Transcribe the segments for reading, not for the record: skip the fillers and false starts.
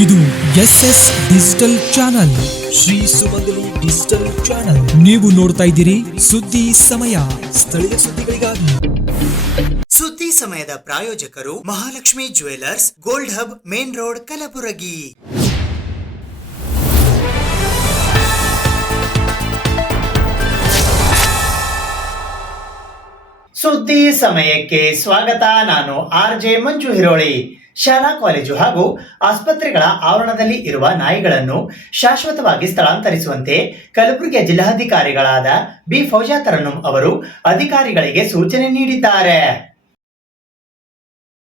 ಇದು SS digital channel, Shri ಸುಮಂಗಲಿ digital channel. ನೀವು ನೋಡ್ತಾ ಇದ್ದೀರಿ ಸುದ್ದಿ ಸಮಯ, ಸ್ಥಳೀಯ ಸುದ್ದಿಗಳಿಗಾಗಿ. ಸುದ್ದಿ ಸಮಯದ ಪ್ರಾಯೋಜಕರು Mahalakshmi jewellers, gold hub, main road, Kalaburagi. ಸುದ್ದಿ ಸಮಯಕ್ಕೆ ಸ್ವಾಗತ. ನಾನು RJ ಮಂಜು ಹಿರೋಳಿ. ಶಾಲಾ ಕಾಲೇಜು ಹಾಗೂ ಆಸ್ಪತ್ರೆಗಳ ಆವರಣದಲ್ಲಿ ಇರುವ ನಾಯಿಗಳನ್ನು ಶಾಶ್ವತವಾಗಿ ಸ್ಥಳಾಂತರಿಸುವಂತೆ ಕಲಬುರಗಿಯ ಜಿಲ್ಲಾಧಿಕಾರಿಗಳಾದ ಬಿ ಫೌಜಾ ತರನ್ನುಮ್ ಅವರು ಅಧಿಕಾರಿಗಳಿಗೆ ಸೂಚನೆ ನೀಡಿದ್ದಾರೆ.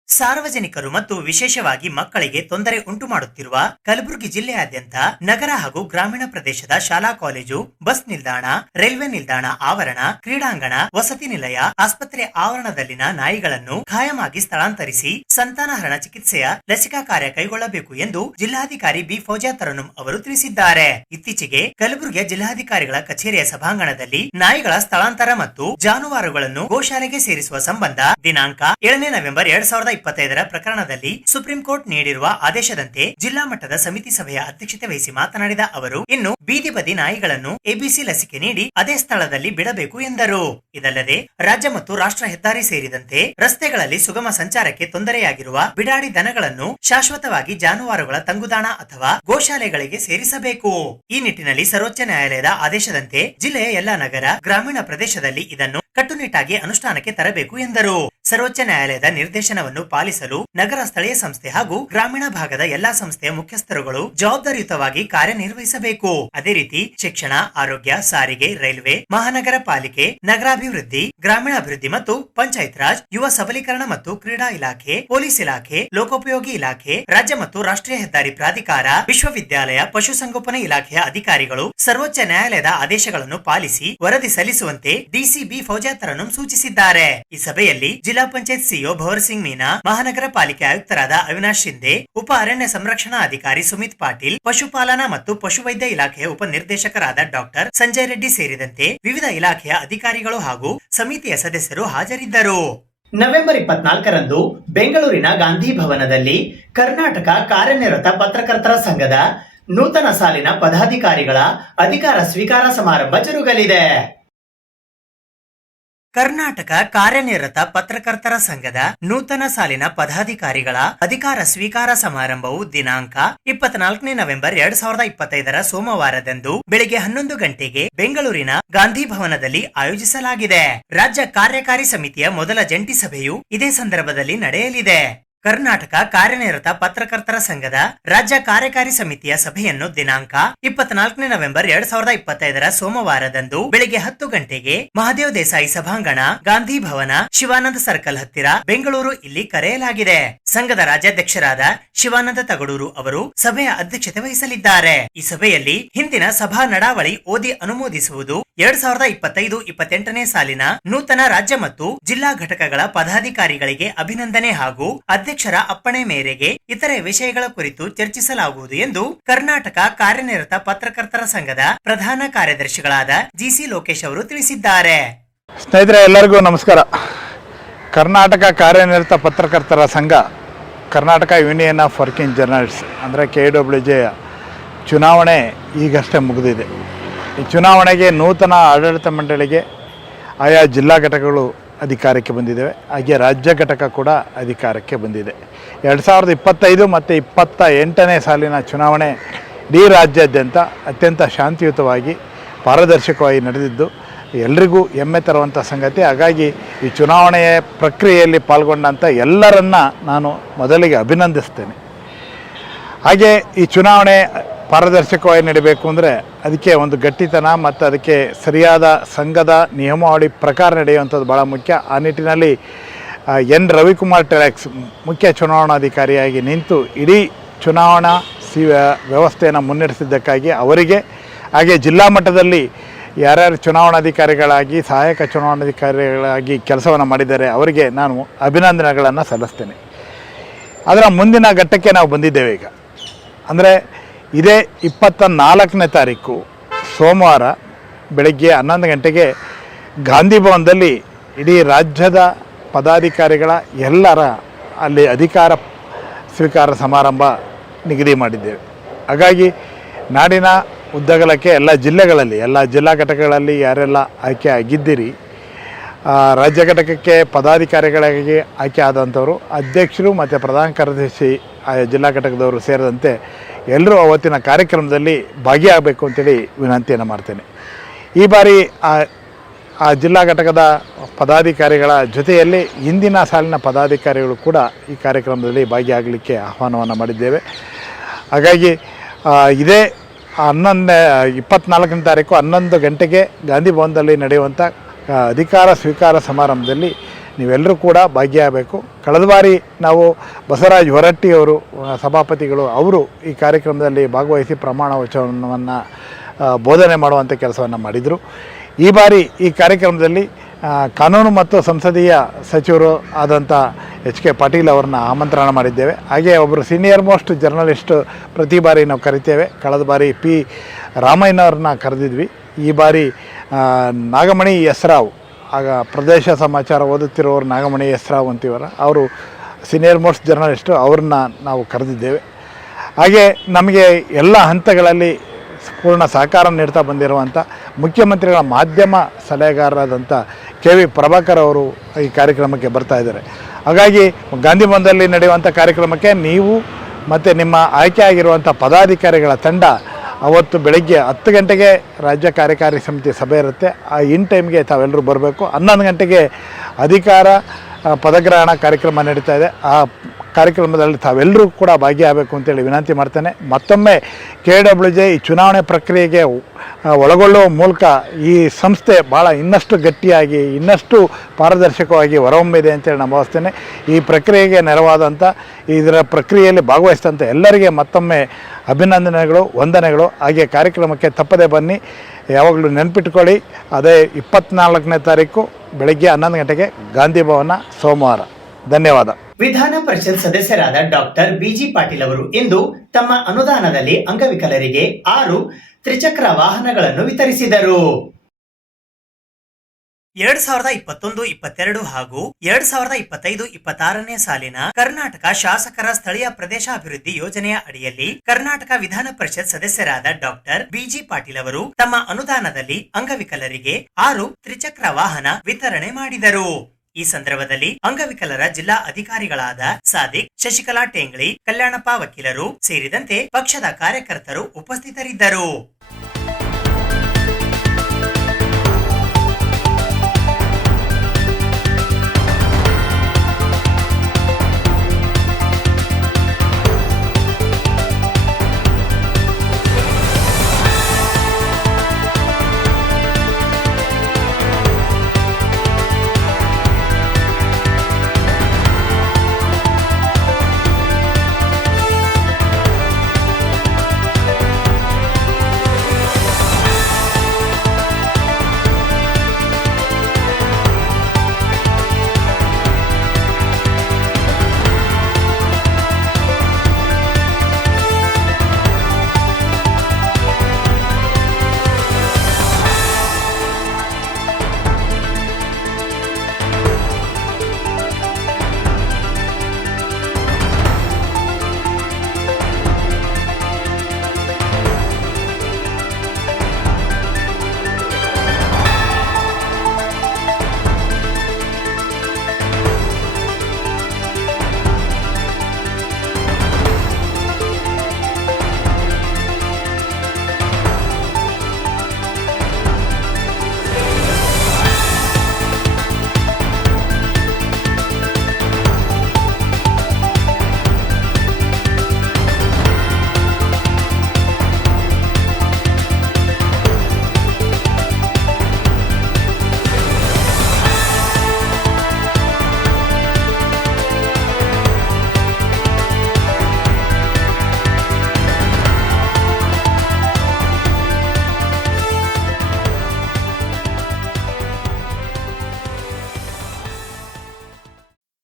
ಸಾರ್ವಜನಿಕರು ಮತ್ತು ವಿಶೇಷವಾಗಿ ಮಕ್ಕಳಿಗೆ ತೊಂದರೆ ಉಂಟು ಮಾಡುತ್ತಿರುವ ಕಲಬುರಗಿ ಜಿಲ್ಲೆಯಾದ್ಯಂತ ನಗರ ಹಾಗೂ ಗ್ರಾಮೀಣ ಪ್ರದೇಶದ ಶಾಲಾ ಕಾಲೇಜು, ಬಸ್ ನಿಲ್ದಾಣ, ರೈಲ್ವೆ ನಿಲ್ದಾಣ ಆವರಣ, ಕ್ರೀಡಾಂಗಣ, ವಸತಿ ನಿಲಯ, ಆಸ್ಪತ್ರೆ ಆವರಣದಲ್ಲಿನ ನಾಯಿಗಳನ್ನು ಖಾಯಮಾಗಿ ಸ್ಥಳಾಂತರಿಸಿ ಸಂತಾನಹರಣ ಚಿಕಿತ್ಸೆಯ ಲಸಿಕಾ ಕಾರ್ಯ ಕೈಗೊಳ್ಳಬೇಕು ಎಂದು ಜಿಲ್ಲಾಧಿಕಾರಿ ಬಿ ಫೌಜಾ ತರನ್ನುಮ್ ಅವರು ತಿಳಿಸಿದ್ದಾರೆ. ಇತ್ತೀಚೆಗೆ ಕಲಬುರಗಿಯ ಜಿಲ್ಲಾಧಿಕಾರಿಗಳ ಕಚೇರಿಯ ಸಭಾಂಗಣದಲ್ಲಿ ನಾಯಿಗಳ ಸ್ಥಳಾಂತರ ಮತ್ತು ಜಾನುವಾರುಗಳನ್ನು ಗೋಶಾಲೆಗೆ ಸೇರಿಸುವ ಸಂಬಂಧ ದಿನಾಂಕ 7 ನವೆಂಬರ್ 2025 ಪ್ರಕರಣದಲ್ಲಿ ಸುಪ್ರೀಂ ಕೋರ್ಟ್ ನೀಡಿರುವ ಆದೇಶದಂತೆ ಜಿಲ್ಲಾ ಮಟ್ಟದ ಸಮಿತಿ ಸಭೆಯ ಅಧ್ಯಕ್ಷತೆ ವಹಿಸಿ ಮಾತನಾಡಿದ ಅವರು, ಇನ್ನು ಬೀದಿ ಬದಿ ನಾಯಿಗಳನ್ನು ಎಬಿಸಿ ಲಸಿಕೆ ನೀಡಿ ಅದೇ ಸ್ಥಳದಲ್ಲಿ ಬಿಡಬೇಕು ಎಂದರು. ಇದಲ್ಲದೆ ರಾಜ್ಯ ಮತ್ತು ರಾಷ್ಟ್ರ ಹೆದ್ದಾರಿ ಸೇರಿದಂತೆ ರಸ್ತೆಗಳಲ್ಲಿ ಸುಗಮ ಸಂಚಾರಕ್ಕೆ ತೊಂದರೆಯಾಗಿರುವ ಬಿಡಾಡಿ ದನಗಳನ್ನು ಶಾಶ್ವತವಾಗಿ ಜಾನುವಾರುಗಳ ತಂಗುದಾಣ ಅಥವಾ ಗೋಶಾಲೆಗಳಿಗೆ ಸೇರಿಸಬೇಕು. ಈ ನಿಟ್ಟಿನಲ್ಲಿ ಸರ್ವೋಚ್ಚ ನ್ಯಾಯಾಲಯದ ಆದೇಶದಂತೆ ಜಿಲ್ಲೆಯ ಎಲ್ಲಾ ನಗರ, ಗ್ರಾಮೀಣ ಪ್ರದೇಶದಲ್ಲಿ ಇದನ್ನು ಕಟ್ಟುನಿಟ್ಟಾಗಿ ಅನುಷ್ಠಾನಕ್ಕೆ ತರಬೇಕು ಎಂದರು. ಸರ್ವೋಚ್ಚ ನ್ಯಾಯಾಲಯದ ನಿರ್ದೇಶನವನ್ನು ಪಾಲಿಸಲು ನಗರ ಸ್ಥಳೀಯ ಸಂಸ್ಥೆ ಹಾಗೂ ಗ್ರಾಮೀಣ ಭಾಗದ ಎಲ್ಲಾ ಸಂಸ್ಥೆಯ ಮುಖ್ಯಸ್ಥರುಗಳು ಜವಾಬ್ದಾರಿಯುತವಾಗಿ ಕಾರ್ಯನಿರ್ವಹಿಸಬೇಕು. ಅದೇ ರೀತಿ ಶಿಕ್ಷಣ, ಆರೋಗ್ಯ, ಸಾರಿಗೆ, ರೈಲ್ವೆ, ಮಹಾನಗರ ಪಾಲಿಕೆ, ನಗರಾಭಿವೃದ್ಧಿ, ಗ್ರಾಮೀಣಾಭಿವೃದ್ಧಿ ಮತ್ತು ಪಂಚಾಯತ್ ರಾಜ್, ಯುವ ಸಬಲೀಕರಣ ಮತ್ತು ಕ್ರೀಡಾ ಇಲಾಖೆ, ಪೊಲೀಸ್ ಇಲಾಖೆ, ಲೋಕೋಪಯೋಗಿ ಇಲಾಖೆ, ರಾಜ್ಯ ಮತ್ತು ರಾಷ್ಟ್ರೀಯ ಹೆದ್ದಾರಿ ಪ್ರಾಧಿಕಾರ, ವಿಶ್ವವಿದ್ಯಾಲಯ, ಪಶುಸಂಗೋಪನಾ ಇಲಾಖೆಯ ಅಧಿಕಾರಿಗಳು ಸರ್ವೋಚ್ಚ ನ್ಯಾಯಾಲಯದ ಆದೇಶಗಳನ್ನು ಪಾಲಿಸಿ ವರದಿ ಸಲ್ಲಿಸುವಂತೆ ಡಿಸಿಬಿ ಫೌಜಾ ತರನ್ನುಮ್ ಸೂಚಿಸಿದ್ದಾರೆ. ಈ ಸಭೆಯಲ್ಲಿ ಜಿಲ್ಲಾ ಪಂಚಾಯತ್ ಸಿಇಒ ಭವರ್ ಸಿಂಗ್ ಮೀನಾ, ಮಹಾನಗರ ಪಾಲಿಕೆ ಆಯುಕ್ತರಾದ ಅವಿನಾಶ್ ಶಿಂದೆ, ಉಪ ಅರಣ್ಯ ಸಂರಕ್ಷಣಾ ಅಧಿಕಾರಿ ಸುಮಿತ್ ಪಾಟೀಲ್, ಪಶುಪಾಲನಾ ಮತ್ತು ಪಶುವೈದ್ಯ ಇಲಾಖೆಯ ಉಪ ನಿರ್ದೇಶಕರಾದ ಡಾಕ್ಟರ್ ಸಂಜಯ್ ರೆಡ್ಡಿ ಸೇರಿದಂತೆ ವಿವಿಧ ಇಲಾಖೆಯ ಅಧಿಕಾರಿಗಳು ಹಾಗೂ ಸಮಿತಿಯ ಸದಸ್ಯರು ಹಾಜರಿದ್ದರು. ನವೆಂಬರ್ 24ರಂದು ಬೆಂಗಳೂರಿನ ಗಾಂಧಿ ಭವನದಲ್ಲಿ ಕರ್ನಾಟಕ ಕಾರ್ಯನಿರತ ಪತ್ರಕರ್ತರ ಸಂಘದ ನೂತನ ಸಾಲಿನ ಪದಾಧಿಕಾರಿಗಳ ಅಧಿಕಾರ ಸ್ವೀಕಾರ ಸಮಾರಂಭ ಜರುಗಲಿದೆ. ಕರ್ನಾಟಕ ಕಾರ್ಯನಿರತ ಪತ್ರಕರ್ತರ ಸಂಘದ ನೂತನ ಸಾಲಿನ ಪದಾಧಿಕಾರಿಗಳ ಅಧಿಕಾರ ಸ್ವೀಕಾರ ಸಮಾರಂಭವು ದಿನಾಂಕ 24 ನವೆಂಬರ್ 2025 ಸೋಮವಾರದಂದು ಬೆಳಿಗ್ಗೆ 11 ಗಂಟೆಗೆ ಬೆಂಗಳೂರಿನ ಗಾಂಧಿ ಭವನದಲ್ಲಿ ಆಯೋಜಿಸಲಾಗಿದೆ. ರಾಜ್ಯ ಕಾರ್ಯಕಾರಿ ಸಮಿತಿಯ ಮೊದಲ ಜಂಟಿ ಸಭೆಯು ಇದೇ ಸಂದರ್ಭದಲ್ಲಿ ನಡೆಯಲಿದೆ. ಕರ್ನಾಟಕ ಕಾರ್ಯನಿರತ ಪತ್ರಕರ್ತರ ಸಂಘದ ರಾಜ್ಯ ಕಾರ್ಯಕಾರಿ ಸಮಿತಿಯ ಸಭೆಯನ್ನು ದಿನಾಂಕ 24 ನವೆಂಬರ್ 2025 ಸೋಮವಾರದಂದು ಬೆಳಿಗ್ಗೆ 10 ಗಂಟೆಗೆ ಮಹಾದೇವ್ ದೇಸಾಯಿ ಸಭಾಂಗಣ, ಗಾಂಧಿ ಭವನ, ಶಿವಾನಂದ ಸರ್ಕಲ್ ಹತ್ತಿರ, ಬೆಂಗಳೂರು ಇಲ್ಲಿ ಕರೆಯಲಾಗಿದೆ. ಸಂಘದ ರಾಜ್ಯಾಧ್ಯಕ್ಷರಾದ ಶಿವಾನಂದ ತಗಡೂರು ಅವರು ಸಭೆಯ ಅಧ್ಯಕ್ಷತೆ ವಹಿಸಲಿದ್ದಾರೆ. ಈ ಸಭೆಯಲ್ಲಿ ಹಿಂದಿನ ಸಭಾ ನಡಾವಳಿ ಓದಿ ಅನುಮೋದಿಸುವುದು, 2025-28ನೇ ಸಾಲಿನ ನೂತನ ರಾಜ್ಯ ಮತ್ತು ಜಿಲ್ಲಾ ಘಟಕಗಳ ಪದಾಧಿಕಾರಿಗಳಿಗೆ ಅಭಿನಂದನೆ ಹಾಗೂ ಅಧ್ಯಕ್ಷರ ಅಪ್ಪಣೆ ಮೇರೆಗೆ ಇತರೆ ವಿಷಯಗಳ ಕುರಿತು ಚರ್ಚಿಸಲಾಗುವುದು ಎಂದು ಕರ್ನಾಟಕ ಕಾರ್ಯನಿರತ ಪತ್ರಕರ್ತರ ಸಂಘದ ಪ್ರಧಾನ ಕಾರ್ಯದರ್ಶಿಗಳಾದ ಜಿಸಿ ಲೋಕೇಶ್ ಅವರು ತಿಳಿಸಿದ್ದಾರೆ. ಸ್ನೇಹಿತರೆ, ಎಲ್ಲರಿಗೂ ನಮಸ್ಕಾರ. ಕರ್ನಾಟಕ ಕಾರ್ಯನಿರತ ಪತ್ರಕರ್ತರ ಸಂಘ, Karnataka union of working journalist ಅಂದರೆ KWJ ಚುನಾವಣೆ ಈಗಷ್ಟೇ ಮುಗಿದಿದೆ. ಈ ಚುನಾವಣೆಗೆ ನೂತನ ಆಡಳಿತ ಮಂಡಳಿಗೆ ಆಯಾ ಜಿಲ್ಲಾ ಘಟಕಗಳು ಅಧಿಕಾರಕ್ಕೆ ಬಂದಿದ್ದೇವೆ. ಹಾಗೆ ರಾಜ್ಯ ಘಟಕ ಕೂಡ ಅಧಿಕಾರಕ್ಕೆ ಬಂದಿದೆ. 2025 ಮತ್ತು 28ನೇ ಸಾಲಿನ ಚುನಾವಣೆ ಇಡೀ ರಾಜ್ಯಾದ್ಯಂತ ಅತ್ಯಂತ ಶಾಂತಿಯುತವಾಗಿ ಪಾರದರ್ಶಕವಾಗಿ ನಡೆದಿದ್ದು ಎಲ್ರಿಗೂ ಹೆಮ್ಮೆ ತರುವಂಥ ಸಂಗತಿ. ಹಾಗಾಗಿ ಈ ಚುನಾವಣೆಯ ಪ್ರಕ್ರಿಯೆಯಲ್ಲಿ ಪಾಲ್ಗೊಂಡಂಥ ಎಲ್ಲರನ್ನ ನಾನು ಮೊದಲಿಗೆ ಅಭಿನಂದಿಸ್ತೇನೆ. ಹಾಗೆ ಈ ಚುನಾವಣೆ ಪಾರದರ್ಶಕವಾಗಿ ನಡೀಬೇಕು ಅಂದರೆ ಅದಕ್ಕೆ ಒಂದು ಗಟ್ಟಿತನ ಮತ್ತು ಅದಕ್ಕೆ ಸರಿಯಾದ ಸಂಘದ ನಿಯಮಾವಳಿ ಪ್ರಕಾರ ನಡೆಯುವಂಥದ್ದು ಭಾಳ ಮುಖ್ಯ. ಆ ನಿಟ್ಟಿನಲ್ಲಿ ಎನ್ ರವಿಕುಮಾರ್ ಟೆರೆಕ್ಸ್ ಮುಖ್ಯ ಚುನಾವಣಾಧಿಕಾರಿಯಾಗಿ ನಿಂತು ಇಡೀ ಚುನಾವಣಾ ವ್ಯವಸ್ಥೆಯನ್ನು ಮುನ್ನಡೆಸಿದ್ದಕ್ಕಾಗಿ ಅವರಿಗೆ, ಹಾಗೆ ಜಿಲ್ಲಾ ಮಟ್ಟದಲ್ಲಿ ಯಾರ್ಯಾರು ಚುನಾವಣಾಧಿಕಾರಿಗಳಾಗಿ, ಸಹಾಯಕ ಚುನಾವಣಾಧಿಕಾರಿಗಳಾಗಿ ಕೆಲಸವನ್ನು ಮಾಡಿದ್ದಾರೆ ಅವರಿಗೆ ನಾನು ಅಭಿನಂದನೆಗಳನ್ನು ಸಲ್ಲಿಸ್ತೇನೆ. ಅದರ ಮುಂದಿನ ಘಟ್ಟಕ್ಕೆ ನಾವು ಬಂದಿದ್ದೇವೆ. ಈಗ ಅಂದರೆ ಇದೇ 24ನೇ ತಾರೀಕು ಸೋಮವಾರ ಬೆಳಗ್ಗೆ 11 ಗಂಟೆಗೆ ಗಾಂಧಿ ಭವನದಲ್ಲಿ ಇಡೀ ರಾಜ್ಯದ ಪದಾಧಿಕಾರಿಗಳ ಎಲ್ಲರ ಅಲ್ಲಿ ಅಧಿಕಾರ ಸ್ವೀಕಾರ ಸಮಾರಂಭ ನಿಗದಿ ಮಾಡಿದ್ದೇವೆ. ಹಾಗಾಗಿ ನಾಡಿನ ಉದ್ದಗಲಕ್ಕೆ ಎಲ್ಲ ಜಿಲ್ಲೆಗಳಲ್ಲಿ, ಎಲ್ಲ ಜಿಲ್ಲಾ ಘಟಕಗಳಲ್ಲಿ ಯಾರೆಲ್ಲ ಆಯ್ಕೆ ಆಗಿದ್ದೀರಿ, ರಾಜ್ಯ ಘಟಕಕ್ಕೆ ಪದಾಧಿಕಾರಿಗಳಾಗಿ ಆಯ್ಕೆ ಆದಂಥವರು, ಅಧ್ಯಕ್ಷರು ಮತ್ತು ಪ್ರಧಾನ ಕಾರ್ಯದರ್ಶಿ ಜಿಲ್ಲಾ ಘಟಕದವರು ಸೇರಿದಂತೆ ಎಲ್ಲರೂ ಅವತ್ತಿನ ಕಾರ್ಯಕ್ರಮದಲ್ಲಿ ಭಾಗಿಯಾಗಬೇಕು ಅಂತೇಳಿ ವಿನಂತಿಯನ್ನು ಮಾಡ್ತೇನೆ. ಈ ಬಾರಿ ಆ ಜಿಲ್ಲಾ ಘಟಕದ ಪದಾಧಿಕಾರಿಗಳ ಜೊತೆಯಲ್ಲಿ ಇಂದಿನ ಸಾಲಿನ ಪದಾಧಿಕಾರಿಗಳು ಕೂಡ ಈ ಕಾರ್ಯಕ್ರಮದಲ್ಲಿ ಭಾಗಿಯಾಗಲಿಕ್ಕೆ ಆಹ್ವಾನವನ್ನು ಮಾಡಿದ್ದೇವೆ. ಹಾಗಾಗಿ ಇದೇ 24ನೇ ತಾರೀಕು 11 ಗಂಟೆಗೆ ಗಾಂಧಿ ಭವನದಲ್ಲಿ ನಡೆಯುವಂಥ ಅಧಿಕಾರ ಸ್ವೀಕಾರ ಸಮಾರಂಭದಲ್ಲಿ ನೀವೆಲ್ಲರೂ ಕೂಡ ಭಾಗಿಯಾಗಬೇಕು. ಕಳೆದ ಬಾರಿ ನಾವು ಬಸವರಾಜ್ ಹೊರಟ್ಟಿಯವರು ಸಭಾಪತಿಗಳು ಅವರು ಈ ಕಾರ್ಯಕ್ರಮದಲ್ಲಿ ಭಾಗವಹಿಸಿ ಪ್ರಮಾಣ ವಚನವನ್ನು ಬೋಧನೆ ಮಾಡುವಂಥ ಕೆಲಸವನ್ನು ಮಾಡಿದರು. ಈ ಬಾರಿ ಈ ಕಾರ್ಯಕ್ರಮದಲ್ಲಿ ಕಾನೂನು ಮತ್ತು ಸಂಸದೀಯ ಸಚಿವರು ಆದಂಥ ಎಚ್ ಕೆ ಪಾಟೀಲ್ ಅವ್ರನ್ನ ಆಮಂತ್ರಣ ಮಾಡಿದ್ದೇವೆ. ಹಾಗೆ ಒಬ್ಬರು ಸೀನಿಯರ್ ಮೋಸ್ಟ್ ಜರ್ನಲಿಸ್ಟ್ ಪ್ರತಿ ಬಾರಿ ನಾವು ಕರಿತೇವೆ. ಕಳೆದ ಬಾರಿ ಪಿ ರಾಮಯ್ಯನವ್ರನ್ನ ಕರೆದಿದ್ವಿ. ಈ ಬಾರಿ ನಾಗಮಣಿ ಎಸ್ ರಾವ್, ಆಗ ಪ್ರದೇಶ ಸಮಾಚಾರ ಓದುತ್ತಿರೋರು ನಾಗಮಣಿ ಎಸ್ ರಾವ್ ಅಂತೀವರ, ಅವರು ಸೀನಿಯರ್ ಮೋಸ್ಟ್ ಜರ್ನಲಿಸ್ಟು, ಅವ್ರನ್ನ ನಾವು ಕರೆದಿದ್ದೇವೆ. ಹಾಗೆ ನಮಗೆ ಎಲ್ಲ ಹಂತಗಳಲ್ಲಿ ಪೂರ್ಣ ಸಹಕಾರ ನೀಡ್ತಾ ಬಂದಿರುವಂಥ ಮುಖ್ಯಮಂತ್ರಿಗಳ ಮಾಧ್ಯಮ ಸಲಹೆಗಾರರಾದಂಥ ಕೆ ವಿ ಪ್ರಭಾಕರ್ ಅವರು ಈ ಕಾರ್ಯಕ್ರಮಕ್ಕೆ ಬರ್ತಾ ಇದ್ದಾರೆ. ಹಾಗಾಗಿ ಗಾಂಧಿ ಭವನದಲ್ಲಿ ನಡೆಯುವಂಥ ಕಾರ್ಯಕ್ರಮಕ್ಕೆ ನೀವು ಮತ್ತು ನಿಮ್ಮ ಆಯ್ಕೆ ಆಗಿರುವಂಥ ಪದಾಧಿಕಾರಿಗಳ ತಂಡ ಅವತ್ತು ಬೆಳಗ್ಗೆ 10 ಗಂಟೆಗೆ ರಾಜ್ಯ ಕಾರ್ಯಕಾರಿ ಸಮಿತಿ ಸಭೆ ಇರುತ್ತೆ. ಇನ್ ಟೈಮ್ಗೆ ತಾವೆಲ್ಲರೂ ಬರಬೇಕು. 11 ಗಂಟೆಗೆ ಅಧಿಕಾರ ಪದಗ್ರಹಣ ಕಾರ್ಯಕ್ರಮ ನಡೀತಾ ಇದೆ. ಆ ಕಾರ್ಯಕ್ರಮದಲ್ಲಿ ತಾವೆಲ್ಲರೂ ಕೂಡ ಭಾಗಿಯಾಗಬೇಕು ಅಂತೇಳಿ ವಿನಂತಿ ಮಾಡ್ತೇನೆ. ಮತ್ತೊಮ್ಮೆ KWJ ಈ ಚುನಾವಣೆ ಪ್ರಕ್ರಿಯೆಗೆ ಒಳಗೊಳ್ಳುವ ಮೂಲಕ ಈ ಸಂಸ್ಥೆ ಭಾಳ ಇನ್ನಷ್ಟು ಗಟ್ಟಿಯಾಗಿ ಇನ್ನಷ್ಟು ಪಾರದರ್ಶಕವಾಗಿ ಹೊರಹೊಮ್ಮಿದೆ ಅಂತೇಳಿ ನಾನು ಭಾವಿಸ್ತೇನೆ. ಈ ಪ್ರಕ್ರಿಯೆಗೆ ನೆರವಾದಂಥ ಇದರ ಪ್ರಕ್ರಿಯೆಯಲ್ಲಿ ಭಾಗವಹಿಸಿದಂಥ ಎಲ್ಲರಿಗೆ ಮತ್ತೊಮ್ಮೆ ಅಭಿನಂದನೆಗಳು, ವಂದನೆಗಳು. ಹಾಗೆ ಕಾರ್ಯಕ್ರಮಕ್ಕೆ ತಪ್ಪದೆ ಬನ್ನಿ. ಯಾವಾಗಲೂ ನೆನಪಿಟ್ಕೊಳ್ಳಿ, ಅದೇ 24ನೇ ತಾರೀಕು ಬೆಳಗ್ಗೆ 11 ಗಂಟೆಗೆ ಗಾಂಧಿ ಭವನ, ಸೋಮವಾರ. ಧನ್ಯವಾದ. ವಿಧಾನ ಪರಿಷತ್ ಸದಸ್ಯರಾದ ಡಾಕ್ಟರ್ ಬಿಜಿ ಪಾಟೀಲ್ ಅವರು ಇಂದು ತಮ್ಮ ಅನುದಾನದಲ್ಲಿ ಅಂಗವಿಕಲರಿಗೆ 6 ತ್ರಿಚಕ್ರ ವಾಹನಗಳನ್ನು ವಿತರಿಸಿದರು. 2021-22 ಹಾಗೂ 2025-26ನೇ ಸಾಲಿನ ಕರ್ನಾಟಕ ಶಾಸಕರ ಸ್ಥಳೀಯ ಪ್ರದೇಶಾಭಿವೃದ್ಧಿ ಯೋಜನೆಯ ಅಡಿಯಲ್ಲಿ ಕರ್ನಾಟಕ ವಿಧಾನ ಪರಿಷತ್ ಸದಸ್ಯರಾದ ಡಾಕ್ಟರ್ ಬಿಜಿ ಪಾಟೀಲ್ ಅವರು ತಮ್ಮ ಅನುದಾನದಲ್ಲಿ ಅಂಗವಿಕಲರಿಗೆ 6 ತ್ರಿಚಕ್ರ ವಾಹನ ವಿತರಣೆ ಮಾಡಿದರು. ಈ ಸಂದರ್ಭದಲ್ಲಿ ಅಂಗವಿಕಲರ ಜಿಲ್ಲಾ ಅಧಿಕಾರಿಗಳಾದ ಸಾದಿಕ್, ಶಶಿಕಲಾ ಟೇಂಗ್ಳಿ, ಕಲ್ಯಾಣಪ್ಪ ವಕೀಲರು ಸೇರಿದಂತೆ ಪಕ್ಷದ ಕಾರ್ಯಕರ್ತರು ಉಪಸ್ಥಿತರಿದ್ದರು.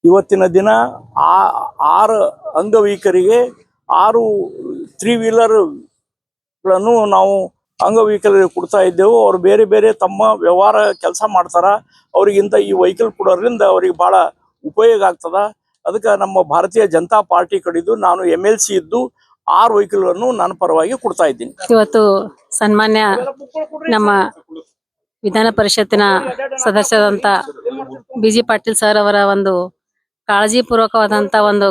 ಇವತ್ತಿನ ದಿನ 6 ಅಂಗವಿಕಲರಿಗೆ 6 3 ವೀಲರ್ಗಳನ್ನು ನಾವು ಅಂಗವಿಕಲರಿಗೆ ಕೊಡ್ತಾ ಇದ್ದೆವು. ಅವ್ರು ಬೇರೆ ಬೇರೆ ತಮ್ಮ ವ್ಯವಹಾರ ಕೆಲಸ ಮಾಡ್ತಾರ. ಅವ್ರಿಗಿಂತ ಈ ವೆಹಿಕಲ್ ಕೊಡೋದ್ರಿಂದ ಅವ್ರಿಗೆ ಭಾಳ ಉಪಯೋಗ ಆಗ್ತದ. ಅದಕ್ಕೆ ನಮ್ಮ ಭಾರತೀಯ ಜನತಾ ಪಾರ್ಟಿ ಕಡಿದು ನಾನು MLC ಇದ್ದು 6 ವೆಹಿಕಲ್ಗಳನ್ನು ನನ್ನ ಪರವಾಗಿ ಕೊಡ್ತಾ ಇದ್ದೀನಿ. ಇವತ್ತು ಸನ್ಮಾನ್ಯ ನಮ್ಮ ವಿಧಾನ ಪರಿಷತ್ತಿನ ಸದಸ್ಯರಾದಂಥ BG ಪಾಟೀಲ್ ಸರ್ ಅವರ ಒಂದು ಕಾಳಜಿಪೂರ್ವಕವಾದಂತ ಒಂದು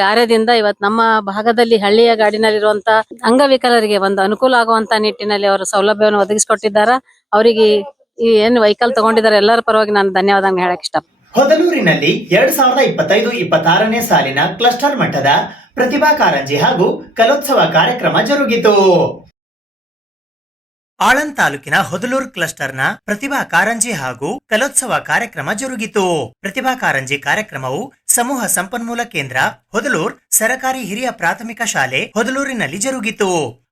ಕಾರ್ಯದಿಂದ ಇವತ್ತು ನಮ್ಮ ಭಾಗದಲ್ಲಿ ಹಳ್ಳಿಯ ಗಾಡಿನಲ್ಲಿರುವಂತ ಅಂಗವಿಕಲರಿಗೆ ಒಂದು ಅನುಕೂಲ ಆಗುವಂತ ನಿಟ್ಟಿನಲ್ಲಿ ಅವರು ಸೌಲಭ್ಯವನ್ನು ಒದಗಿಸಿಕೊಟ್ಟಿದ್ದಾರೆ. ಅವರಿಗೆ ಈ ಏನ್ ವೆಹಿಕಲ್ ತಗೊಂಡಿದ್ದಾರೆ ಎಲ್ಲರ ಪರವಾಗಿ ನಾನು ಧನ್ಯವಾದ ಹೇಳಕ್ ಇಷ್ಟ. ಹೊದಲೂರಿನಲ್ಲಿ 2025-26ನೇ ಸಾಲಿನ ಕ್ಲಸ್ಟರ್ ಮಟ್ಟದ ಪ್ರತಿಭಾ ಕಾರಂಜಿ ಹಾಗೂ ಕಲೋತ್ಸವ ಕಾರ್ಯಕ್ರಮ ಜರುಗಿತು. ಆಳಂದ್ ತಾಲೂಕಿನ ಹೊದಲೂರು ಕ್ಲಸ್ಟರ್ನ ಪ್ರತಿಭಾ ಕಾರಂಜಿ ಹಾಗೂ ಕಲೋತ್ಸವ ಕಾರ್ಯಕ್ರಮ ಜರುಗಿತು. ಪ್ರತಿಭಾ ಕಾರಂಜಿ ಕಾರ್ಯಕ್ರಮವು ಸಮೂಹ ಸಂಪನ್ಮೂಲ ಕೇಂದ್ರ ಹೊದಲೂರ್ ಸರಕಾರಿ ಹಿರಿಯ ಪ್ರಾಥಮಿಕ ಶಾಲೆ ಹೊದಲೂರಿನಲ್ಲಿ ಜರುಗಿತು.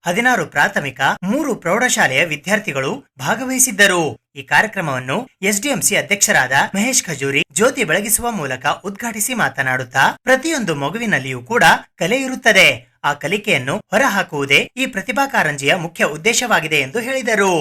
16 ಪ್ರಾಥಮಿಕ 3 ಪ್ರೌಢಶಾಲೆಯ ವಿದ್ಯಾರ್ಥಿಗಳು ಭಾಗವಹಿಸಿದ್ದರು. ಈ ಕಾರ್ಯಕ್ರಮವನ್ನು SDMC ಅಧ್ಯಕ್ಷರಾದ ಮಹೇಶ್ ಖಜೂರಿ ಜ್ಯೋತಿ ಬೆಳಗಿಸುವ ಮೂಲಕ ಉದ್ಘಾಟಿಸಿ ಮಾತನಾಡುತ್ತಾ, ಪ್ರತಿಯೊಂದು ಮಗುವಿನಲ್ಲಿಯೂ ಕೂಡ ಕಲೆ ಇರುತ್ತದೆ, ಆ ಕಲಿಕೆಯನ್ನು ಹೊರಹಾಕುವುದೇ ಈ ಪ್ರತಿಭಾ ಕಾರಂಜಿಯ ಮುಖ್ಯ ಉದ್ದೇಶವಾಗಿದೆ ಎಂದು ಹೇಳಿದರು.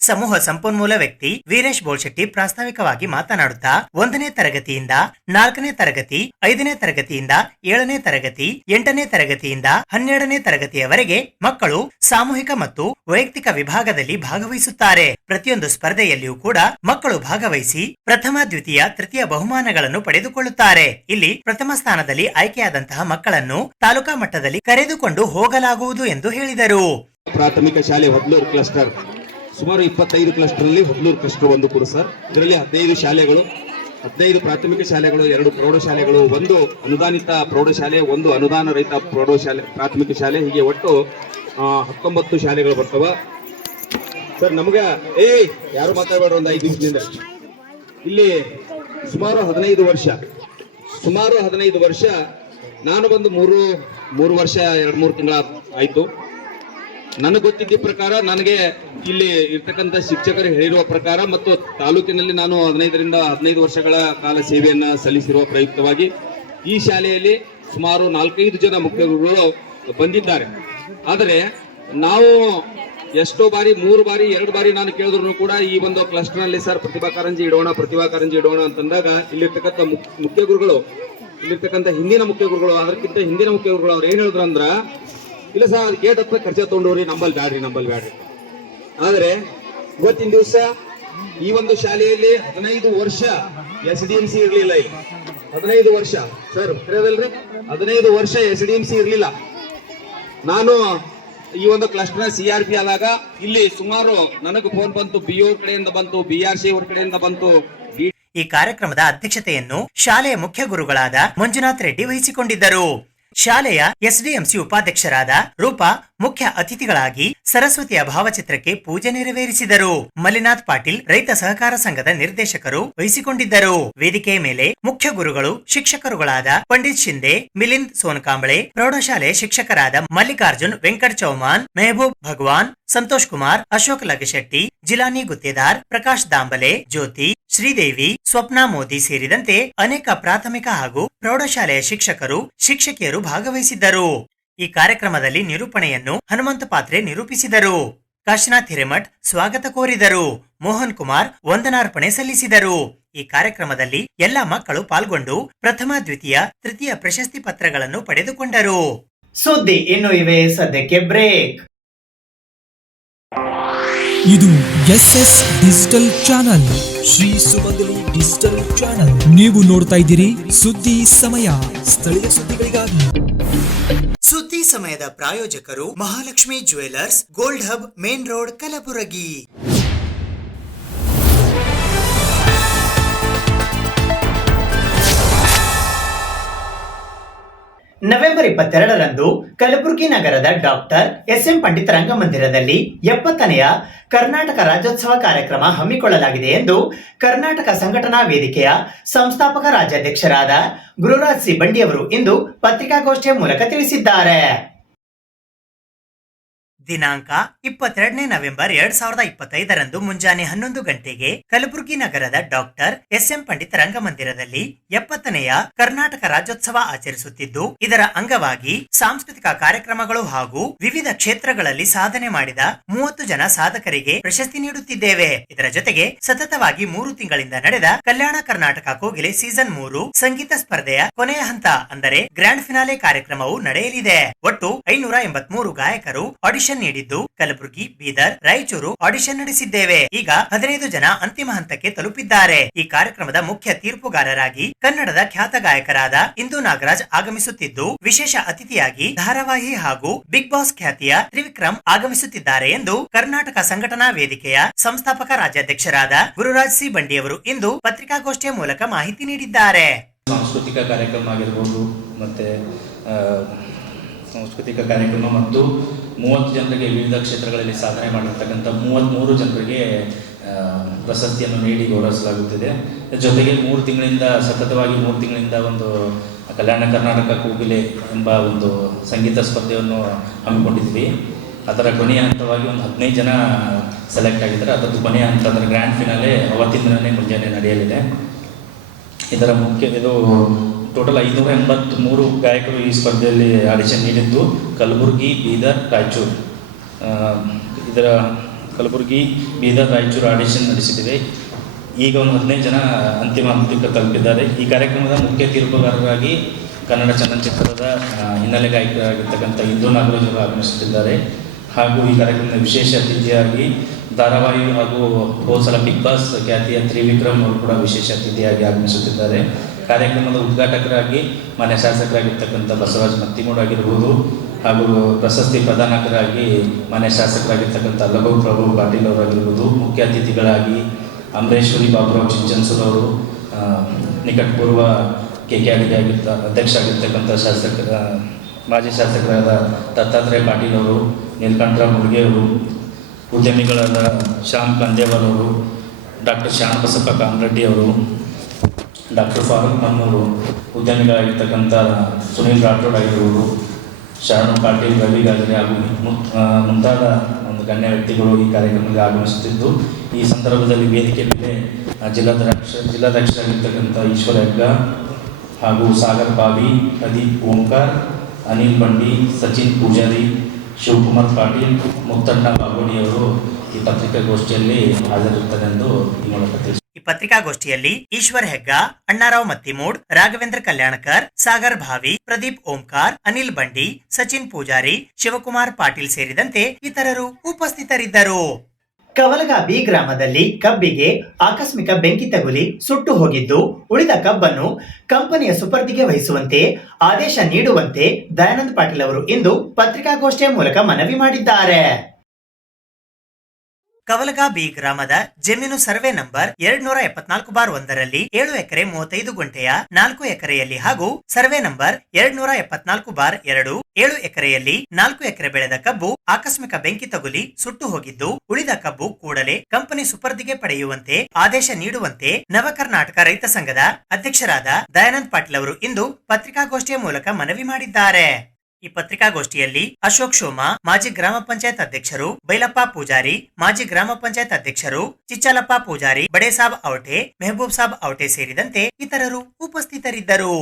ಸಮೂಹ ಸಂಪನ್ಮೂಲ ವ್ಯಕ್ತಿ ವೀರೇಶ್ ಬೋಳ್ಶೆಟ್ಟಿ ಪ್ರಾಸ್ತಾವಿಕವಾಗಿ ಮಾತನಾಡುತ್ತಾ, 1ನೇ ತರಗತಿಯಿಂದ 4ನೇ ತರಗತಿ, 5ನೇ ತರಗತಿಯಿಂದ 7ನೇ ತರಗತಿ, 8ನೇ ತರಗತಿಯಿಂದ 12ನೇ ತರಗತಿಯವರೆಗೆ ಮಕ್ಕಳು ಸಾಮೂಹಿಕ ಮತ್ತು ವೈಯಕ್ತಿಕ ವಿಭಾಗದಲ್ಲಿ ಭಾಗವಹಿಸುತ್ತಾರೆ. ಪ್ರತಿಯೊಂದು ಸ್ಪರ್ಧೆಯಲ್ಲಿಯೂ ಕೂಡ ಮಕ್ಕಳು ಭಾಗವಹಿಸಿ ಪ್ರಥಮ, ದ್ವಿತೀಯ, ತೃತೀಯ ಬಹುಮಾನಗಳನ್ನು ಪಡೆದುಕೊಳ್ಳುತ್ತಾರೆ. ಇಲ್ಲಿ ಪ್ರಥಮ ಸ್ಥಾನದಲ್ಲಿ ಆಯ್ಕೆಯಾದಂತಹ ಮಕ್ಕಳನ್ನು ತಾಲೂಕಾ ಮಟ್ಟದಲ್ಲಿ ಕರೆದುಕೊಂಡು ಹೋಗಲಾಗುವುದು ಎಂದು ಹೇಳಿದರು. ಪ್ರಾಥಮಿಕ ಶಾಲೆ ಹೊದಲೂರು ಕ್ಲಸ್ಟರ್ ಸುಮಾರು 25 ಕ್ಲಸ್ಟರ್ ಅಲ್ಲಿ ಹೊದಲೂರು ಕ್ಲಸ್ಟರ್ ಒಂದು ಕೂಡ ಸರ್. ಇದರಲ್ಲಿ 15 ಶಾಲೆಗಳು, 15 ಪ್ರಾಥಮಿಕ ಶಾಲೆಗಳು, 2 ಪ್ರೌಢಶಾಲೆಗಳು, 1 ಅನುದಾನಿತ ಪ್ರೌಢಶಾಲೆ, 1 ಅನುದಾನ ರಹಿತ ಪ್ರೌಢಶಾಲೆ ಪ್ರಾಥಮಿಕ ಶಾಲೆ, ಹೀಗೆ ಒಟ್ಟು 19 ಶಾಲೆಗಳು ಬರ್ತವ ಸರ್. ನಮ್ಗೆ ಯಾರು ಮಾತಾಡಬೇಡ್ರ ಒಂದು 5 ನಿಮಿಷದಿಂದ. ಇಲ್ಲಿ ಸುಮಾರು 15 ವರ್ಷ ನಾನು ಬಂದು 3 ವರ್ಷ 2-3 ತಿಂಗಳ ಆಯ್ತು. ನನಗೆ ಗೊತ್ತಿದ್ದ ಪ್ರಕಾರ, ನನಗೆ ಇಲ್ಲಿ ಇರ್ತಕ್ಕಂಥ ಶಿಕ್ಷಕರು ಹೇಳಿರುವ ಪ್ರಕಾರ ಮತ್ತು ತಾಲೂಕಿನಲ್ಲಿ ನಾನು 15 ವರ್ಷಗಳ ಕಾಲ ಸೇವೆಯನ್ನ ಸಲ್ಲಿಸಿರುವ ಪ್ರಯುಕ್ತವಾಗಿ ಈ ಶಾಲೆಯಲ್ಲಿ ಸುಮಾರು 4-5 ಜನ ಮುಖ್ಯ ಗುರುಗಳು ಬಂದಿದ್ದಾರೆ. ಆದರೆ ನಾವು ಎಷ್ಟೋ ಬಾರಿ 3 ಬಾರಿ 2 ಬಾರಿ ನಾನು ಕೇಳಿದ್ರು ಕೂಡ ಈ ಒಂದು ಕ್ಲಸ್ಟರ್ ನಲ್ಲಿ ಸರ್ ಪ್ರತಿಭಾ ಕಾರಂಜಿ ಇಡೋಣ ಅಂತಂದಾಗ ಇಲ್ಲಿರ್ತಕ್ಕಂಥ ಮುಖ್ಯ ಗುರುಗಳು, ಇಲ್ಲಿರ್ತಕ್ಕಂಥ ಹಿಂದಿನ ಮುಖ್ಯ ಗುರುಗಳು, ಅದಕ್ಕಿಂತ ಹಿಂದಿನ ಮುಖ್ಯ ಗುರುಗಳು ಅವ್ರು ಏನ್ ಹೇಳಿದ್ರು ಅಂದ್ರ, ಇಲ್ಲ ಸರ್ ಅದು ಗೇಟ್ ಹತ್ರ ಖರ್ಚು ತಗೊಂಡವ್ರಿ, ನಂಬಲ್ ಬ್ಯಾಡ್ರಿ. ಆದ್ರೆ ಇವತ್ತಿನ ದಿವಸ ಈ ಒಂದು ಶಾಲೆಯಲ್ಲಿ 15 ವರ್ಷ SDMC ಇರ್ಲಿಲ್ಲ. ಇಲ್ಲಿ 15 ವರ್ಷ ಸರ್ ಕರೆಯೋದಲ್ರಿ, 15 ವರ್ಷ SDMC ಇರ್ಲಿಲ್ಲ. ನಾನು ಈ ಒಂದು ಕ್ಲಸ್ಟರ್ CRP ಆದಾಗ ಇಲ್ಲಿ ಸುಮಾರು ನನಗೆ ಫೋನ್ ಬಂತು, BO ಕಡೆಯಿಂದ ಬಂತು, BRC ಅವ್ರ ಕಡೆಯಿಂದ ಬಂತು. ಈ ಕಾರ್ಯಕ್ರಮದ ಅಧ್ಯಕ್ಷತೆಯನ್ನು ಶಾಲೆಯ ಮುಖ್ಯ ಗುರುಗಳಾದ ಮಂಜುನಾಥ್ ರೆಡ್ಡಿ ವಹಿಸಿಕೊಂಡಿದ್ದರು. ಶಾಲೆಯ SDMC ಉಪಾಧ್ಯಕ್ಷರಾದ ರೂಪಾ ಮುಖ್ಯ ಅತಿಥಿಗಳಾಗಿ ಸರಸ್ವತಿಯ ಭಾವಚಿತ್ರಕ್ಕೆ ಪೂಜೆ ನೆರವೇರಿಸಿದರು. ಮಲ್ಲಿನಾಥ್ ಪಾಟೀಲ್ ರೈತ ಸಹಕಾರ ಸಂಘದ ನಿರ್ದೇಶಕರು ವಹಿಸಿಕೊಂಡಿದ್ದರು. ವೇದಿಕೆಯ ಮೇಲೆ ಮುಖ್ಯ ಗುರುಗಳು ಶಿಕ್ಷಕರುಗಳಾದ ಪಂಡಿತ್ ಶಿಂದೆ, ಮಿಲಿಂದ್ ಸೋನಕಾಂಬಳೆ, ಪ್ರೌಢಶಾಲೆ ಶಿಕ್ಷಕರಾದ ಮಲ್ಲಿಕಾರ್ಜುನ್ ವೆಂಕಟ್ ಚೌಮಾನ್, ಮೆಹಬೂಬ್ ಭಗವಾನ್, ಸಂತೋಷ್ ಕುಮಾರ್, ಅಶೋಕ್ ಲಗಶೆಟ್ಟಿ, ಜಿಲಾನಿ ಗುತ್ತೇದಾರ್, ಪ್ರಕಾಶ್ ದಾಂಬಲೆ, ಜ್ಯೋತಿ, ಶ್ರೀದೇವಿ, ಸ್ವಪ್ನಾ ಮೋದಿ ಸೇರಿದಂತೆ ಅನೇಕ ಪ್ರಾಥಮಿಕ ಹಾಗೂ ಪ್ರೌಢಶಾಲೆಯ ಶಿಕ್ಷಕರು, ಶಿಕ್ಷಕಿಯರು ಭಾಗವಹಿಸಿದ್ದರು. ಈ ಕಾರ್ಯಕ್ರಮದಲ್ಲಿ ನಿರೂಪಣೆಯನ್ನು ಹನುಮಂತ ಪಾತ್ರೆ ನಿರೂಪಿಸಿದರು. ಕಾಶಿನಾಥ್ ಹಿರೇಮಠ್ ಸ್ವಾಗತ ಕೋರಿದರು. ಮೋಹನ್ ಕುಮಾರ್ ವಂದನಾರ್ಪಣೆ ಸಲ್ಲಿಸಿದರು. ಈ ಕಾರ್ಯಕ್ರಮದಲ್ಲಿ ಎಲ್ಲ ಮಕ್ಕಳು ಪಾಲ್ಗೊಂಡು ಪ್ರಥಮ, ದ್ವಿತೀಯ, ತೃತೀಯ ಪ್ರಶಸ್ತಿ ಪತ್ರಗಳನ್ನು ಪಡೆದುಕೊಂಡರು. ಸುದ್ದಿ ಇನ್ನು ಇವೆ, ಸದ್ಯಕ್ಕೆ ಬ್ರೇಕ್. ಇದು SS ಡಿಜಿಟಲ್ ಚಾನಲ್, ಶ್ರೀ ಸುಮಂಗಲಿ ಡಿಜಿಟಲ್ ಚಾನಲ್. ನೀವು ನೋಡ್ತಾ ಇದ್ದೀರಿ ಸುದ್ದಿ ಸಮಯ, ಸ್ಥಳೀಯ ಸುದ್ದಿಗಳಿಗಾಗಿ. ಸುದ್ದಿ ಸಮಯದ ಪ್ರಾಯೋಜಕರು Mahalakshmi jewellers, gold hub, main road, Kalaburagi. November 22ರಂದು ಕಲಬುರಗಿ ನಗರದ ಡಾಕ್ಟರ್ SM ಪಂಡಿತ್ ರಂಗಮಂದಿರದಲ್ಲಿ 70ನೆಯ ಕರ್ನಾಟಕ ರಾಜ್ಯೋತ್ಸವ ಕಾರ್ಯಕ್ರಮ ಹಮ್ಮಿಕೊಳ್ಳಲಾಗಿದೆ ಎಂದು ಕರ್ನಾಟಕ ಸಂಘಟನಾ ವೇದಿಕೆಯ ಸಂಸ್ಥಾಪಕ ರಾಜ್ಯಾಧ್ಯಕ್ಷರಾದ ಗುರುರಾಜ್ ಸಿ ಬಂಡಿಯವರು ಇಂದು ಪತ್ರಿಕಾಗೋಷ್ಠಿಯ ಮೂಲಕ ತಿಳಿಸಿದ್ದಾರೆ. ದಿನಾಂಕ 22ನೇ ನವೆಂಬರ್ 2025ರಂದು ಮುಂಜಾನೆ 11 ಗಂಟೆಗೆ ಕಲಬುರಗಿ ನಗರದ ಡಾಕ್ಟರ್ SM ಪಂಡಿತ್ ರಂಗಮಂದಿರದಲ್ಲಿ 70ನೆಯ ಕರ್ನಾಟಕ ರಾಜ್ಯೋತ್ಸವ ಆಚರಿಸುತ್ತಿದ್ದು, ಇದರ ಅಂಗವಾಗಿ ಸಾಂಸ್ಕೃತಿಕ ಕಾರ್ಯಕ್ರಮಗಳು ಹಾಗೂ ವಿವಿಧ ಕ್ಷೇತ್ರಗಳಲ್ಲಿ ಸಾಧನೆ ಮಾಡಿದ 30 ಜನ ಸಾಧಕರಿಗೆ ಪ್ರಶಸ್ತಿ ನೀಡುತ್ತಿದ್ದೇವೆ. ಇದರ ಜೊತೆಗೆ ಸತತವಾಗಿ 3 ತಿಂಗಳಿಂದ ನಡೆದ ಕಲ್ಯಾಣ ಕರ್ನಾಟಕ ಕೋಗಿಲೆ ಸೀಸನ್ 3 ಸಂಗೀತ ಸ್ಪರ್ಧೆಯ ಕೊನೆಯ ಹಂತ ಅಂದರೆ ಗ್ರ್ಯಾಂಡ್ ಫಿನಾಲೆ ಕಾರ್ಯಕ್ರಮವು ನಡೆಯಲಿದೆ. ಒಟ್ಟು 583 ಗಾಯಕರು ಆಡಿಷನ್ ನೀಡಿದ್ದು, ಕಲಬುರಗಿ, ಬೀದರ್, ರಾಯಚೂರು ಆಡಿಷನ್ ನಡೆಸಿದ್ದೇವೆ. ಈಗ 15 ಜನ ಅಂತಿಮ ಹಂತಕ್ಕೆ ತಲುಪಿದ್ದಾರೆ. ಈ ಕಾರ್ಯಕ್ರಮದ ಮುಖ್ಯ ತೀರ್ಪುಗಾರರಾಗಿ ಕನ್ನಡದ ಖ್ಯಾತ ಗಾಯಕರಾದ ಇಂದು ನಾಗರಾಜ್ ಆಗಮಿಸುತ್ತಿದ್ದು, ವಿಶೇಷ ಅತಿಥಿಯಾಗಿ ಧಾರಾವಾಹಿ ಹಾಗೂ ಬಿಗ್ ಬಾಸ್ ಖ್ಯಾತಿಯ ತ್ರಿವಿಕ್ರಮ್ ಆಗಮಿಸುತ್ತಿದ್ದಾರೆ ಎಂದು ಕರ್ನಾಟಕ ಸಂಘಟನಾ ವೇದಿಕೆಯ ಸಂಸ್ಥಾಪಕ ರಾಜ್ಯಾಧ್ಯಕ್ಷರಾದ ಗುರುರಾಜ್ ಸಿ ಬಂಡಿಯವರು ಇಂದು ಪತ್ರಿಕಾಗೋಷ್ಠಿಯ ಮೂಲಕ ಮಾಹಿತಿ ನೀಡಿದ್ದಾರೆ. ಸಾಂಸ್ಕೃತಿಕ ಕಾರ್ಯಕ್ರಮ ಆಗಿರ್ಬೋದು, ಮತ್ತೆ ಸಾಂಸ್ಕೃತಿಕ ಕಾರ್ಯಕ್ರಮ ಮತ್ತು 30 ಜನರಿಗೆ ವಿವಿಧ ಕ್ಷೇತ್ರಗಳಲ್ಲಿ ಸಾಧನೆ ಮಾಡಿರ್ತಕ್ಕಂಥ 33 ಜನರಿಗೆ ಪ್ರಶಸ್ತಿಯನ್ನು ನೀಡಿ ಗೌರವಿಸಲಾಗುತ್ತಿದೆ. ಜೊತೆಗೆ 3 ತಿಂಗಳಿಂದ ಸತತವಾಗಿ 3 ತಿಂಗಳಿಂದ ಒಂದು ಕಲ್ಯಾಣ ಕರ್ನಾಟಕ ಕೋಗಿಲೆ ಎಂಬ ಒಂದು ಸಂಗೀತ ಸ್ಪರ್ಧೆಯನ್ನು ಹಮ್ಮಿಕೊಂಡಿದ್ವಿ. ಅದರ ಕೊನೆಯ ಹಂತವಾಗಿ ಒಂದು 15 ಜನ ಸೆಲೆಕ್ಟ್ ಆಗಿದ್ದಾರೆ. ಅದರದ್ದು ಕೊನೆಯ ಹಂತ ಅಂದರೆ ಗ್ರ್ಯಾಂಡ್ ಫಿನಾಲೆ ಅವತ್ತಿನ ದಿನವೇ ಮುಂಜಾನೆ ನಡೆಯಲಿದೆ. ಇದರ ಇದು ಟೋಟಲ್ 583 ಗಾಯಕರು ಈ ಸ್ಪರ್ಧೆಯಲ್ಲಿ ಆಡಿಷನ್ ನೀಡಿದ್ದು, ಕಲಬುರಗಿ, ಬೀದರ್, ರಾಯಚೂರು ಇದರ ಕಲಬುರಗಿ, ಬೀದರ್, ರಾಯಚೂರು ಆಡಿಷನ್ ನಡೆಸಿದ್ದೇವೆ. ಈಗ ಒಂದು 15 ಜನ ಅಂತಿಮ ಹಂತಕ್ಕೆ ತಲುಪಿದ್ದಾರೆ. ಈ ಕಾರ್ಯಕ್ರಮದ ಮುಖ್ಯ ತೀರ್ಪುಗಾರರಾಗಿ ಕನ್ನಡ ಚಲನಚಿತ್ರದ ಹಿನ್ನೆಲೆ ಗಾಯಕರಾಗಿರ್ತಕ್ಕಂಥ ಇಂದು ನಾಗರಾಜ್ ಅವರು ಆಗಮಿಸುತ್ತಿದ್ದಾರೆ. ಹಾಗೂ ಈ ಕಾರ್ಯಕ್ರಮದ ವಿಶೇಷ ಅತಿಥಿಯಾಗಿ ಧಾರಾವಾಹಿ ಹಾಗೂ ಹೋದ್ಸಲ ಬಿಗ್ ಬಾಸ್ ಖ್ಯಾತಿಯ ತ್ರಿವಿಕ್ರಮ್ ಅವರು ಕೂಡ ವಿಶೇಷ ಅತಿಥಿಯಾಗಿ ಆಗಮಿಸುತ್ತಿದ್ದಾರೆ. ಕಾರ್ಯಕ್ರಮದ ಉದ್ಘಾಟಕರಾಗಿ ಮಾನ್ಯ ಶಾಸಕರಾಗಿರ್ತಕ್ಕಂಥ ಬಸವರಾಜ್ ಮತ್ತಿಮೂಡ್ ಆಗಿರ್ಬೋದು, ಹಾಗೂ ಪ್ರಶಸ್ತಿ ಪ್ರದಾನಕರಾಗಿ ಮಾನ್ಯ ಶಾಸಕರಾಗಿರ್ತಕ್ಕಂಥ ಲಘು ಪ್ರಭು ಪಾಟೀಲ್ ಅವರಾಗಿರ್ಬೋದು, ಮುಖ್ಯ ಅತಿಥಿಗಳಾಗಿ ಅಮರೇಶ್ವರಿ ಬಾಬುರಾವ್ ಚಿಂಚನ್ಸೂರ್ ಅವರು, ನಿಕಟಪೂರ್ವ KKRD ಅಧ್ಯಕ್ಷ ಆಗಿರ್ತಕ್ಕಂಥ ಮಾಜಿ ಶಾಸಕರಾದ ದತ್ತಾತ್ರೇಯ ಪಾಟೀಲ್ ಅವರು, ನೀಲಕಂಠರಾವ್ ಮುಡ್ಗೆ ಅವರು, ಉದ್ಯಮಿಗಳಾದ ಶ್ಯಾಮ್ ಕಂದೇವರ್ ಅವರು, ಡಾಕ್ಟರ್ ಶಾಣಬಸಪ್ಪ ಕಾಮರೆಡ್ಡಿ ಅವರು, ಡಾಕ್ಟರ್ ಫಾರೂಕ್ ಮನ್ನೂರು, ಉದ್ಯಮಿಗಳಾಗಿರ್ತಕ್ಕಂಥ ಸುನೀಲ್ ರಾಠೋಡ್ ಆಗಿರುವುದು, ಶರಣು ಪಾಟೀಲ್, ರವಿ ಗಾಜರೆ ಹಾಗೂ ಮುಂತಾದ ಒಂದು ಗಣ್ಯ ವ್ಯಕ್ತಿಗಳು ಈ ಕಾರ್ಯಕ್ರಮಕ್ಕೆ ಆಗಮಿಸುತ್ತಿದ್ದು, ಈ ಸಂದರ್ಭದಲ್ಲಿ ವೇದಿಕೆ ಮೇಲೆ ಜಿಲ್ಲಾಧ್ಯಕ್ಷರಾಗಿರ್ತಕ್ಕಂಥ ಈಶ್ವರ ಹೆಗ್ಗ ಹಾಗೂ ಸಾಗರ್ ಬಾವಿ, ಪ್ರದೀಪ್ ಓಂಕಾರ್, ಅನಿಲ್ ಬಂಡಿ, ಸಚಿನ್ ಪೂಜಾರಿ, ಶಿವಕುಮಾರ್ ಪಾಟೀಲ್, ಮುತ್ತಣ್ಣ ಬಾಗೋಡಿಯವರು ಈ ಪತ್ರಿಕಾಗೋಷ್ಠಿಯಲ್ಲಿ ಹಾಜರಿರುತ್ತಾರೆಂದು ಈ ಮೂಲಕ ತಿಳಿಸಿದ್ದಾರೆ. ಈ ಪತ್ರಿಕಾಗೋಷ್ಠಿಯಲ್ಲಿ ಈಶ್ವರ್ ಹೆಗ್ಗ, ಅಣ್ಣಾರಾವ್ ಮತ್ತಿಮೂಡ್, ರಾಘವೇಂದ್ರ ಕಲ್ಯಾಣಕರ್, ಸಾಗರ್ ಭಾವಿ, ಪ್ರದೀಪ್ ಓಂಕಾರ್, ಅನಿಲ್ ಬಂಡಿ, ಸಚಿನ್ ಪೂಜಾರಿ, ಶಿವಕುಮಾರ್ ಪಾಟೀಲ್ ಸೇರಿದಂತೆ ಇತರರು ಉಪಸ್ಥಿತರಿದ್ದರು. ಕವಲಗಾ ಬಿ ಗ್ರಾಮದಲ್ಲಿ ಕಬ್ಬಿಗೆ ಆಕಸ್ಮಿಕ ಬೆಂಕಿ ತಗುಲಿ ಸುಟ್ಟು ಹೋಗಿದ್ದು, ಉಳಿದ ಕಬ್ಬನ್ನು ಕಂಪನಿಯ ಸುಪರ್ದಿಗೆ ವಹಿಸುವಂತೆ ಆದೇಶ ನೀಡುವಂತೆ ದಯಾನಂದ್ ಪಾಟೀಲ್ ಅವರು ಇಂದು ಪತ್ರಿಕಾಗೋಷ್ಠಿಯ ಮೂಲಕ ಮನವಿ ಮಾಡಿದ್ದಾರೆ. ಕವಲಗಾ ಬಿ ಗ್ರಾಮದ ಜಮೀನು ಸರ್ವೆ ನಂಬರ್ 274/1ರಲ್ಲಿ 7 ಎಕರೆ 35 ಗುಂಟೆಯ 4 ಎಕರೆಯಲ್ಲಿ ಹಾಗೂ ಸರ್ವೆ ನಂಬರ್ 274/2 7 ಎಕರೆಯಲ್ಲಿ 4 ಎಕರೆ ಬೆಳೆದ ಕಬ್ಬು ಆಕಸ್ಮಿಕ ಬೆಂಕಿ ತಗುಲಿ ಸುಟ್ಟು ಹೋಗಿದ್ದು, ಉಳಿದ ಕಬ್ಬು ಕೂಡಲೇ ಕಂಪನಿ ಸುಪರ್ದಿಗೆ ಪಡೆಯುವಂತೆ ಆದೇಶ ನೀಡುವಂತೆ ನವ ಕರ್ನಾಟಕ ರೈತ ಸಂಘದ ಅಧ್ಯಕ್ಷರಾದ ದಯಾನಂದ್ ಪಾಟೀಲ್ ಅವರು ಇಂದು ಪತ್ರಿಕಾಗೋಷ್ಠಿಯ ಮೂಲಕ ಮನವಿ ಮಾಡಿದ್ದಾರೆ. ಈ ಪತ್ರಿಕಾಗೋಷ್ಠಿಯಲ್ಲಿ ಅಶೋಕ್ ಶೋಮಾ, ಮಾಜಿ ಗ್ರಾಮ ಪಂಚಾಯತ್ ಅಧ್ಯಕ್ಷರು ಬೈಲಪ್ಪ ಪೂಜಾರಿ, ಮಾಜಿ ಗ್ರಾಮ ಪಂಚಾಯತ್ ಅಧ್ಯಕ್ಷರು ಚಿಚ್ಚಲಪ್ಪ ಪೂಜಾರಿ, ಬಡೇ ಸಾಬ್ ಅವಟೆ, ಮೆಹಬೂಬ್ ಸಾಬ್ ಅವಟೆ ಸೇರಿದಂತೆ ಇತರರು ಉಪಸ್ಥಿತರಿದ್ದರು.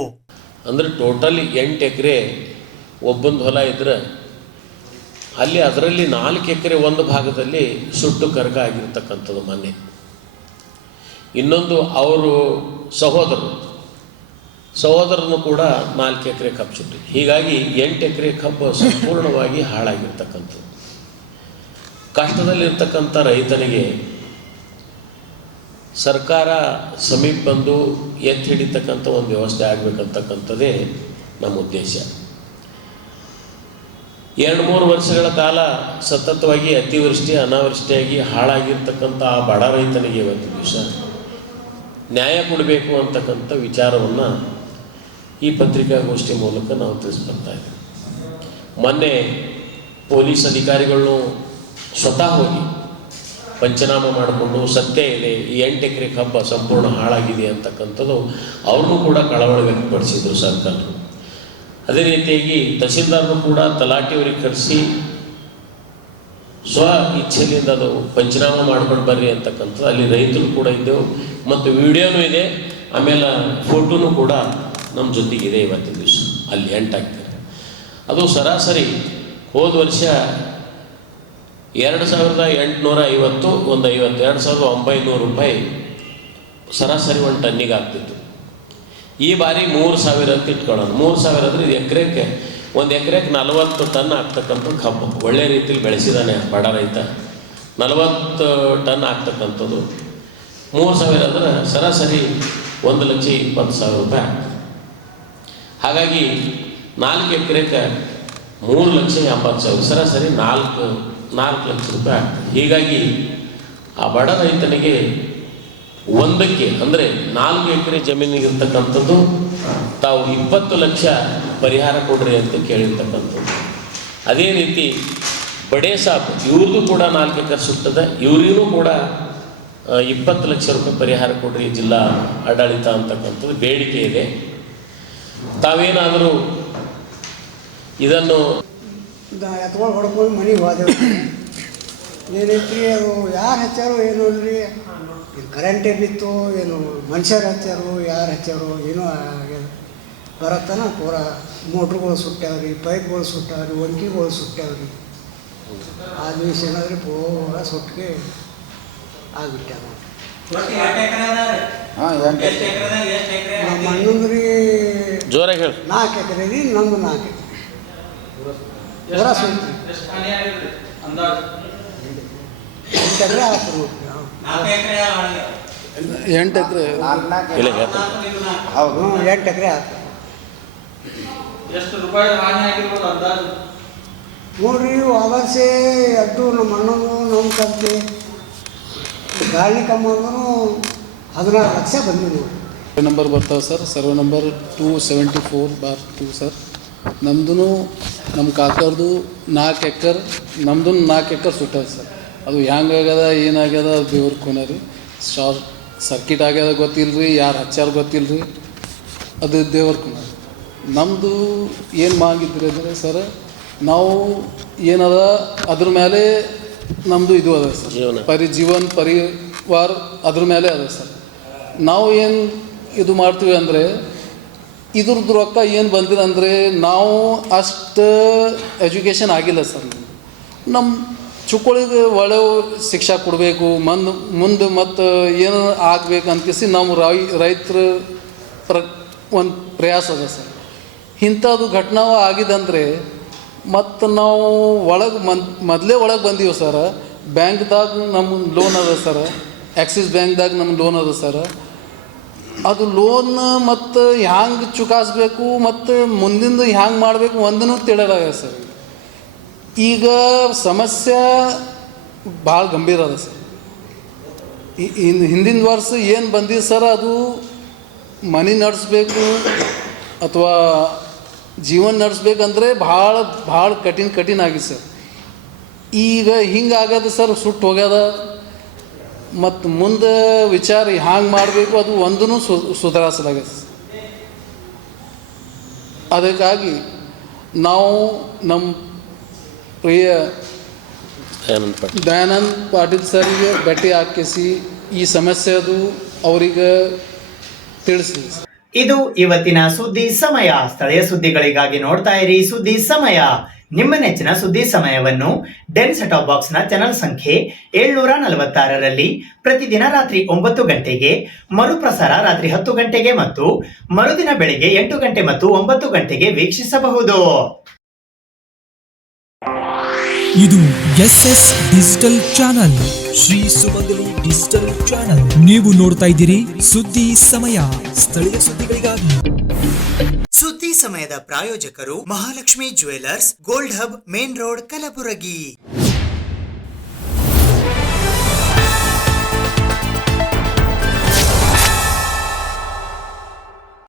ಅಂದ್ರೆ ಟೋಟಲ್ 8 ಎಕರೆ ಒಬ್ಬೊಂದು ಹೊಲ ಇದ್ರೆ ಅಲ್ಲಿ ಅದರಲ್ಲಿ 4 ಎಕರೆ ಒಂದು ಭಾಗದಲ್ಲಿ ಸುಟ್ಟು ಕರಗ ಆಗಿರ್ತಕ್ಕಂಥದ್ದು ಮೊನ್ನೆ. ಇನ್ನೊಂದು ಅವರು ಸಹೋದರನು ಕೂಡ 4 ಎಕರೆ ಕಬ್ಬು ಸುಟ್ಟು. ಹೀಗಾಗಿ 8 ಎಕರೆ ಕಬ್ಬು ಸಂಪೂರ್ಣವಾಗಿ ಹಾಳಾಗಿರ್ತಕ್ಕಂಥದ್ದು. ಕಷ್ಟದಲ್ಲಿರ್ತಕ್ಕಂಥ ರೈತನಿಗೆ ಸರ್ಕಾರ ಸಮೀಪ ಬಂದು ಎತ್ತಿ ಹಿಡಿತಕ್ಕಂಥ ಒಂದು ವ್ಯವಸ್ಥೆ ಆಗಬೇಕಂತಕ್ಕಂಥದ್ದೇ ನಮ್ಮ ಉದ್ದೇಶ. 2-3 ವರ್ಷಗಳ ಕಾಲ ಸತತವಾಗಿ ಅತಿವೃಷ್ಟಿ ಅನಾವೃಷ್ಟಿಯಾಗಿ ಹಾಳಾಗಿರ್ತಕ್ಕಂಥ ಆ ಬಡ ರೈತನಿಗೆ ಇವತ್ತು ದಿವಸ ನ್ಯಾಯ ಕೊಡಬೇಕು ಅಂತಕ್ಕಂಥ ವಿಚಾರವನ್ನು ಈ ಪತ್ರಿಕಾಗೋಷ್ಠಿ ಮೂಲಕ ನಾವು ತಿಳಿಸ್ಬರ್ತಾ ಇದ್ದೀವಿ. ಮೊನ್ನೆ ಪೊಲೀಸ್ ಅಧಿಕಾರಿಗಳು ಸ್ವತಃ ಹೋಗಿ ಪಂಚನಾಮ ಮಾಡಿಕೊಂಡು ಸತ್ಯ ಇದೆ, ಈ 8 ಎಕರೆ ಕಬ್ಬ ಸಂಪೂರ್ಣ ಹಾಳಾಗಿದೆ ಅಂತಕ್ಕಂಥದ್ದು ಅವ್ರನ್ನೂ ಕೂಡ ಕಳವಳ ವ್ಯಕ್ತಪಡಿಸಿದರು ಸರ್ಕಾರ. ಅದೇ ರೀತಿಯಾಗಿ ತಹಸೀಲ್ದಾರರು ಕೂಡ ತಲಾಟಿಯವರಿಗೆ ಕರೆಸಿ ಸ್ವ ಇಚ್ಛೆಯಿಂದ ಅದು ಪಂಚನಾಮ ಮಾಡ್ಕೊಂಡು ಬರ್ರಿ ಅಂತಕ್ಕಂಥದ್ದು. ಅಲ್ಲಿ ರೈತರು ಕೂಡ ಇದ್ದೆವು ಮತ್ತು ವಿಡಿಯೋನೂ ಇದೆ, ಆಮೇಲೆ ಫೋಟೋನು ಕೂಡ ನಮ್ಮ ಜೊತೆಗಿದೆ. ಇವತ್ತಿನ ದಿವಸ ಅಲ್ಲಿ 8 ಆಗ್ತದೆ. ಅದು ಸರಾಸರಿ ಹೋದ ವರ್ಷ 2850 ಒಂದು 22,900 ರೂಪಾಯಿ ಸರಾಸರಿ ಒಂದು ಟನ್ನಿಗೆ ಆಗ್ತಿತ್ತು. ಈ ಬಾರಿ 3,000 ಅಂತ ಇಟ್ಕೊಳ್ಳೋಣ. 3,000 ಅಂದರೆ ಇದು ಎಕರೆಗೆ 1 ಎಕರೆಗೆ 40 ಟನ್ ಆಗ್ತಕ್ಕಂಥ ಕಬ್ಬು ಒಳ್ಳೆ ರೀತಿಯಲ್ಲಿ ಬೆಳೆಸಿದ್ದಾನೆ ಬಡ ರೈತ. 40 ಟನ್ ಆಗ್ತಕ್ಕಂಥದ್ದು 3,000 ಅಂದರೆ ಸರಾಸರಿ 1,20,000 ರೂಪಾಯಿ ಆಗ್ತದೆ. ಹಾಗಾಗಿ 4 ಎಕರೆಗೆ 3,80,000 ಸರಾಸರಿ 4 ಲಕ್ಷ ರೂಪಾಯಿ ಆಗ್ತದೆ. ಹೀಗಾಗಿ ಆ ಬಡ ರೈತನಿಗೆ ಒಂದಕ್ಕೆ ಅಂದರೆ 4 ಎಕರೆ ಜಮೀನಿಗೆ ಇರ್ತಕ್ಕಂಥದ್ದು ತಾವು 20 ಲಕ್ಷ ಪರಿಹಾರ ಕೊಡ್ರಿ ಅಂತ ಕೇಳಿರ್ತಕ್ಕಂಥದ್ದು. ಅದೇ ರೀತಿ ಬಡೇ ಸಾಬ್ ಇವ್ರದ್ದು ಕೂಡ 4 ಎಕರೆ ಸುಟ್ಟದ, ಇವರಿಗೂ ಕೂಡ 20 ಲಕ್ಷ ರೂಪಾಯಿ ಪರಿಹಾರ ಕೊಡ್ರಿ ಜಿಲ್ಲಾ ಆಡಳಿತ ಅಂತಕ್ಕಂಥದ್ದು ಬೇಡಿಕೆ ಇದೆ. ತಾವೇನಾದರೂ ಇದನ್ನು ಎತ್ಕೊಂಡು ಹೊಡ್ಕೊಂಡು ಮನೆಗೆ ಹೋದೆವು. ಏನೈತ್ರಿ ಅದು ಯಾರು ಹಚ್ಚಾರೋ ಏನೋ ಅಲ್ರಿ, ಕರೆಂಟೇ ಬಿತ್ತು ಏನು ಮನುಷ್ಯರು ಹಚ್ಚಾರೋ ಯಾರು ಹಚ್ಚಾರೋ ಏನೋ ಆಗ್ಯದ. ಬರತ್ತನ ಪೂರ ಮೋಟ್ರುಗಳು ಸುಟ್ಟ್ಯಾವ್ರಿ, ಪೈಪ್ಗಳು ಸುಟ್ಟಾವ್ರಿ, ವಂಕಿಗಳು ಸುಟ್ಟ್ಯಾವ್ರಿ. ಆ ದಿವಸ ಏನಾದ್ರಿ ಪೂರ ಸುಟ್ಟಿಗೆ ಆಗ್ಬಿಟ್ಟ. ನಮ್ಮ ಅಣ್ಣಂದ್ರಿ ಜೋರಾಗಿ ಹೇಳಿ 4 ಎಕರೆ ರೀ, ನಮ್ದು 4 ಎಕರೆ ಪೂರ ಸುಟ್ರಿ. 8 ಎಕರೆ ಆಯ್ತು ನೋಡ್ರಿ. 8 ಎಕರೆ ಹೌದು 8 ಎಕರೆ ಆಯ್ತು ನೋಡ್ರಿ. ವಾದರ್ಸೆ ಅಡ್ಡು ನಮ್ಮ ಅಣ್ಣನು ನಮ್ಮ ತಂದೆ ಗಾಳಿ ಕಮ್ಮಂದ್ರೂ 16 ಲಕ್ಷ ಬಂದಿದೆ ನೋಡ್ರಿ. ನಂಬರ್ ಬರ್ತಾವೆ ಸರ್. Survey number 274/2 sir. ನಮ್ದು ನಮ್ಮ ಕಾಕರ್ದು 4 ಎಕರೆ, ನಮ್ದು 4 ಎಕರೆ ಸುಟ್ಟದ ಸರ್. ಅದು ಹೆಂಗಾಗ್ಯದ ಏನಾಗ್ಯದ ಅದು ದೇವ್ರ ಕೊನೆ ರೀ. ಶಾರ್ಟ್ ಸರ್ಕಿಟ್ ಆಗ್ಯದ ಗೊತ್ತಿಲ್ಲ ರೀ, ಯಾರು ಹಚ್ಚಾರ ಗೊತ್ತಿಲ್ಲ ರೀ, ಅದು ದೇವ್ರ ಕೊನೆ. ನಮ್ಮದು ಏನು ಮಾಗಿದ್ರಿ ಅಂದರೆ ಸರ್, ನಾವು ಏನದ ಅದ್ರ ಮೇಲೆ ನಮ್ಮದು ಇದು ಅದ ಸರ್, ಜೀವನ ಪರಿವಾರ ಅದ್ರ ಮೇಲೆ ಅದ ಸರ್. ನಾವು ಏನು ಇದು ಮಾಡ್ತೀವಿ ಅಂದರೆ ಇದ್ರದ್ದು ರೊಕ್ಕ ಏನು ಬಂದಿಲ್ಲ ಅಂದರೆ ನಾವು ಅಷ್ಟು ಎಜುಕೇಷನ್ ಆಗಿಲ್ಲ ಸರ್. ನಮ್ಮ ಚುಕ್ಕೋಳಿಗೆ ಒಳ್ಳೆ ಶಿಕ್ಷೆ ಕೊಡಬೇಕು, ಮುಂದೆ ಮತ್ತು ಏನು ಆಗಬೇಕು ಅಂತಿಸಿ ನಾವು ರೈತರ ಒಂದು ಪ್ರಯಾಸ ಅದ ಸರ್. ಇಂಥದ್ದು ಘಟನೆ ಆಗಿದಂದರೆ ಮತ್ತು ನಾವು ಒಳಗೆ ಮೊದಲೇ ಒಳಗೆ ಬಂದೀವಿ ಸರ್. ಬ್ಯಾಂಕ್ದಾಗ ನಮ್ಮ ಲೋನ್ ಅದ ಸರ್, ಆ್ಯಕ್ಸಿಸ್ ಬ್ಯಾಂಕ್ದಾಗ ನಮ್ಮ ಲೋನ್ ಅದ ಸರ್. ಅದು ಲೋನ್ ಮತ್ತು ಹ್ಯಾಂಗೆ ಚುಕಾಯಿಸ್ಬೇಕು ಮತ್ತು ಮುಂದಿಂದ ಹ್ಯಾಂಗೆ ಮಾಡಬೇಕು ಒಂದೂ ತಿಳಿಯಲಾಗ್ಯದ ಸರ್. ಈಗ ಸಮಸ್ಯೆ ಭಾಳ ಗಂಭೀರ ಅದ ಸರ್. ಹಿಂದಿನ ವರ್ಷ ಏನು ಬಂದಿದೆ ಸರ್, ಅದು ಮನೆ ನಡೆಸ್ಬೇಕು ಅಥವಾ ಜೀವನ ನಡೆಸ್ಬೇಕಂದ್ರೆ ಭಾಳ ಕಠಿಣ ಆಗಿದೆ ಸರ್. ಈಗ ಹಿಂಗಾಗ್ಯದ ಸರ್, ಸುಟ್ಟು ಹೋಗ್ಯದ. ಮತ್ತು ಮುಂದೆ ವಿಚಾರ ಹ್ಯಾಂಗೆ ಮಾಡಬೇಕು ಅದು ಒಂದೂ ಸುಧಾರಿಸಲಾಗ್ಯದ ಸರ್. ಅದಕ್ಕಾಗಿ ನಾವು ನಮ್ಮ ಪ್ರಿಯ ದಯಾನಂದ್ ಪಾಟೀಲ್ ಸರ್ಗೆ ಭೇಟಿ ಹಾಕಿಸಿ ಈ ಸಮಸ್ಯೆ ಅದು ಅವರಿಗೆ ತಿಳಿಸಿದೆ. ಇದು ಇವತ್ತಿನ ಸುದ್ದಿ ಸಮಯ. ಸ್ಥಳೀಯ ಸುದ್ದಿಗಳಿಗಾಗಿ ನೋಡ್ತಾ ಇರಿ ಸುದ್ದಿ ಸಮಯ. ನಿಮ್ಮ ನೆಚ್ಚಿನ ಸುದ್ದಿ ಸಮಯವನ್ನು ಡೆನ್ ಸೆಟಾಪ್ ಬಾಕ್ಸ್ ನ ಚಾನಲ್ ಸಂಖ್ಯೆ 746ರಲ್ಲಿ ಪ್ರತಿದಿನ ರಾತ್ರಿ 9 ಗಂಟೆಗೆ, ಮರುಪ್ರಸಾರ ರಾತ್ರಿ 10 ಗಂಟೆಗೆ ಮತ್ತು ಮರುದಿನ ಬೆಳಿಗ್ಗೆ 8 ಗಂಟೆ ಮತ್ತು 9 ಗಂಟೆಗೆ ವೀಕ್ಷಿಸಬಹುದು. ಇದು ಎಸ್ಎಸ್ ಡಿಜಿಟಲ್ ಚಾನಲ್, ಶ್ರೀ ಸುಮಂಗಲಿ ಡಿಜಿಟಲ್ ಚಾನಲ್. ನೀವು ನೋಡ್ತಾ ಇದ್ದೀರಿ ಸುದ್ದಿ ಸಮಯ, ಸ್ಥಳೀಯ ಸುದ್ದಿಗಳಿಗಾಗಿ. ಸುದ್ದಿ ಸಮಯದ ಪ್ರಾಯೋಜಕರು Mahalakshmi jewellers, gold hub, main road, Kalaburagi.